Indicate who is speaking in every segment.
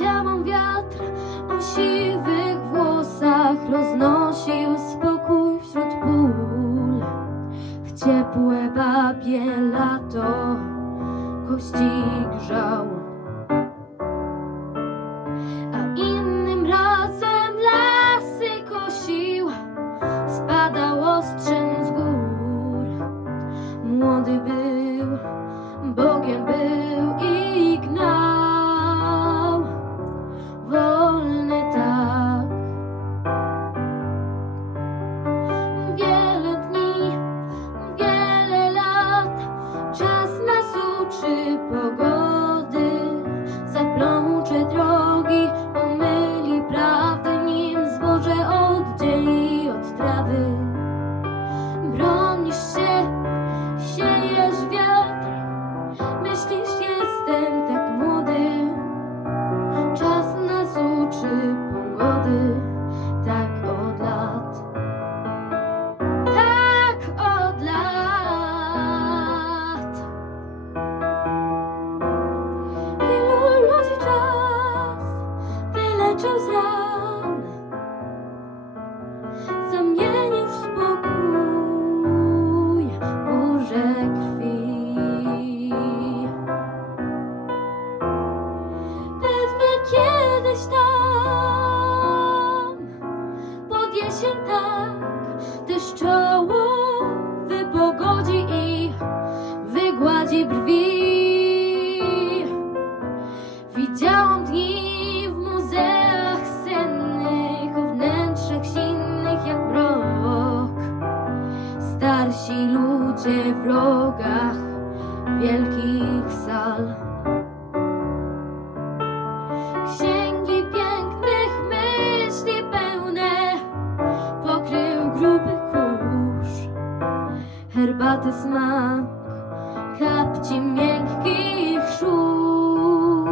Speaker 1: Widziałam wiatr o siwych włosach Roznosił spokój wśród pól. W ciepłe babie lato Kości grzał. A innym razem lasy kosił Spadał ostrzem z gór. Młody był, Bogiem był jesień tak, deszczowo wypogodzi i wygładzi brwi. Widziałam dni w muzeach sennych, o wnętrzach silnych jak mrok. Starsi ludzie w rogach wielkich sal. Herbaty smak, kapci miękkich szur,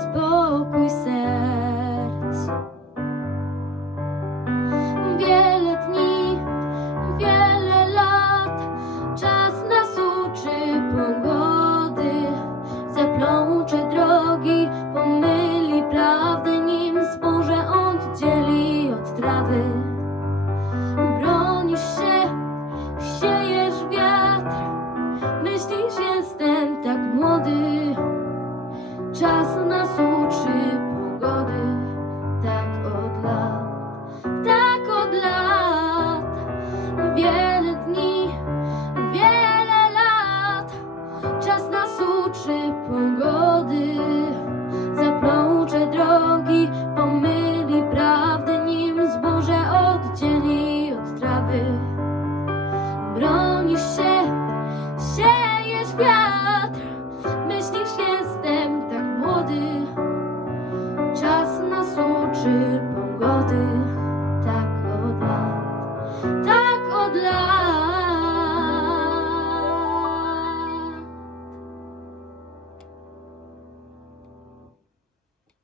Speaker 1: spokój serc. Wiele dni, wiele lat, czas nas uczy pogody, zaplącze drogi, pomyli pogody. Zaplącze drogi, pomyli prawdę Nim zboże oddzieli od trawy. Bronisz się, siejesz wiatr. Myślisz, jestem tak młody. Czas nas uczy pogody.